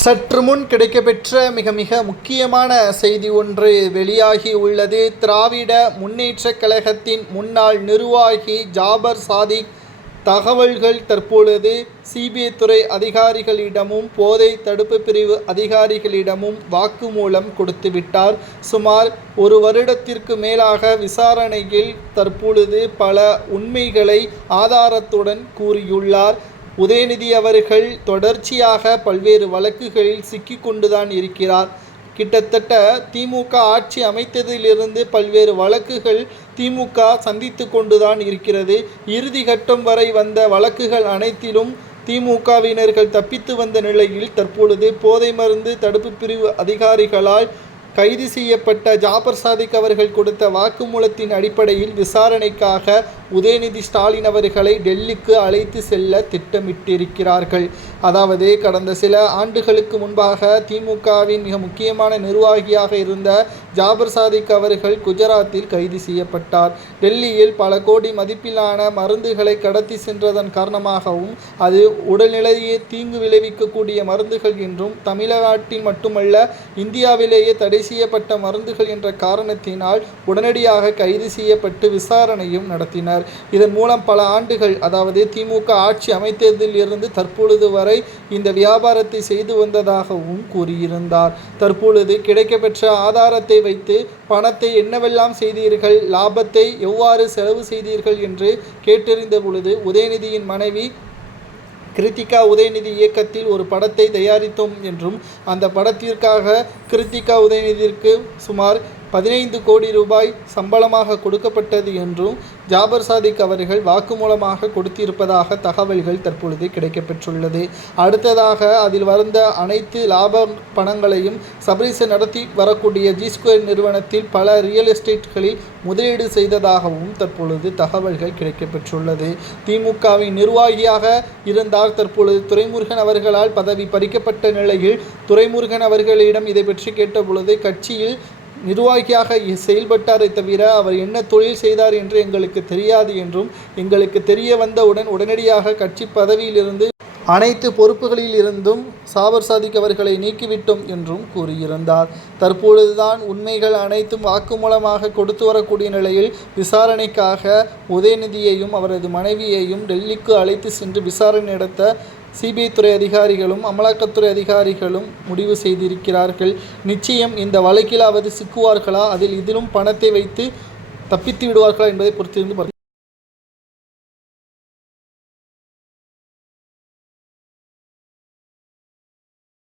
சற்று முன் கிடைக்கப்பெற்ற மிக மிக முக்கியமான செய்தி ஒன்று வெளியாகி உள்ளது. திராவிட முன்னேற்றக் கழகத்தின் முன்னாள் நிர்வாகி ஜாபர் சாதிக் தகவல்கள் தற்பொழுது சிபிஐ துறை அதிகாரிகளிடமும் போதை தடுப்பு பிரிவு அதிகாரிகளிடமும் வாக்குமூலம் கொடுத்துவிட்டார். சுமார் ஒரு வருடத்திற்கு மேலாக விசாரணையில் தற்பொழுது பல உண்மைகளை ஆதாரத்துடன் கூறியுள்ளார். உதயநிதி அவர்கள் தொடர்ச்சியாக பல்வேறு வழக்குகளில் சிக்கிக்கொண்டுதான் இருக்கிறார். கிட்டத்தட்ட திமுக ஆட்சி அமைத்ததிலிருந்து பல்வேறு வழக்குகள் திமுக சந்தித்து கொண்டுதான் இருக்கிறது. இறுதி கட்டம் வரை வந்த வழக்குகள் அனைத்திலும் திமுகவினர்கள் தப்பித்து வந்த நிலையில் தற்பொழுது போதை மருந்து தடுப்பு பிரிவு அதிகாரிகளால் கைது செய்யப்பட்ட ஜாபர் சாதிக் அவர்கள் கொடுத்த வாக்குமூலத்தின் அடிப்படையில் விசாரணைக்காக உதயநிதி ஸ்டாலின் அவர்களை டெல்லிக்கு அழைத்து செல்ல திட்டமிட்டிருக்கிறார்கள். அதாவது கடந்த சில ஆண்டுகளுக்கு முன்பாக திமுகவின் மிக முக்கியமான நிர்வாகியாக இருந்த ஜாபர் சாதிக் அவர்கள் குஜராத்தில் கைது செய்யப்பட்டார். டெல்லியில் பல கோடி மதிப்பிலான மருந்துகளை கடத்தி சென்றதன் காரணமாகவும் அது உடல்நிலையை தீங்கு விளைவிக்கக்கூடிய மருந்துகள் என்றும் தமிழ்நாட்டில் மட்டுமல்ல இந்தியாவிலேயே தடை செய்யப்பட்ட மருந்துகள் என்ற காரணத்தினால் உடனடியாக கைது செய்யப்பட்டு விசாரணையும் நடத்தினர். இதன் மூலம் பல ஆண்டுகள், அதாவது திமுக ஆட்சி அமைத்ததில் இருந்து தற்பொழுது வரை இந்த வியாபாரத்தை செய்து வந்ததாகவும் கூறியிருந்தார். தற்பொழுது கிடைக்கப்பெற்ற ஆதாரத்தை வைத்து பணத்தை என்னவெல்லாம் செய்தீர்கள், லாபத்தை எவ்வாறு செலவு செய்தீர்கள் என்று கேட்டறிந்த பொழுது உதயநிதியின் மனைவி கிருத்திகா உதயநிதி இயக்கத்தில் ஒரு படத்தை தயாரித்தோம் என்றும் அந்த படத்திற்காக கிருத்திகா உதயநிதிக்கு சுமார் 15 கோடி ரூபாய் சம்பளமாக கொடுக்கப்பட்டது என்றும் ஜாபர் சாதிக் அவர்கள் வாக்குமூலமாக கொடுத்திருப்பதாக தகவல்கள் தற்பொழுது கிடைக்கப்பெற்றுள்ளது. அடுத்ததாக அதில் வந்த அனைத்து லாப பணங்களையும் சபரிசை நடத்தி வரக்கூடிய ஜி2 நிறுவனத்தில் பல ரியல் எஸ்டேட்களில் முதலீடு செய்ததாகவும் தற்பொழுது தகவல்கள் கிடைக்கப்பெற்றுள்ளது. திமுகவின் நிர்வாகியாக இருந்தார் தற்பொழுது துரைமுருகன் அவர்களால் பதவி பறிக்கப்பட்ட நிலையில் துரைமுருகன் அவர்களிடம் இதை பற்றி கேட்டபொழுது கட்சியில் நிர்வாகியாக செயல்பட்டாரை தவிர அவர் என்ன தொழில் செய்தார் என்று எங்களுக்கு தெரியாது என்றும், எங்களுக்கு தெரிய வந்தவுடன் உடனடியாக கட்சி பதவியிலிருந்து அனைத்து பொறுப்புகளில் இருந்தும் ஜாபர் சாதிக் அவர்களை நீக்கிவிட்டோம் என்றும் கூறியிருந்தார். தற்பொழுதுதான் உண்மைகள் அனைத்தும் வாக்குமூலமாக கொடுத்து வரக்கூடிய நிலையில் விசாரணைக்காக உதயநிதியையும் அவரது மனைவியையும் டெல்லிக்கு அழைத்து சென்று விசாரணை நடத்த சிபிஐ துறை அதிகாரிகளும் அமலாக்கத்துறை அதிகாரிகளும் முடிவு செய்திருக்கிறார்கள். நிச்சயம் இந்த வழக்கிலாவது சிக்குவார்களா, இதிலும் பணத்தை வைத்து தப்பித்து விடுவார்களா என்பதை பொறுத்திருந்து பார்க்கலாம்.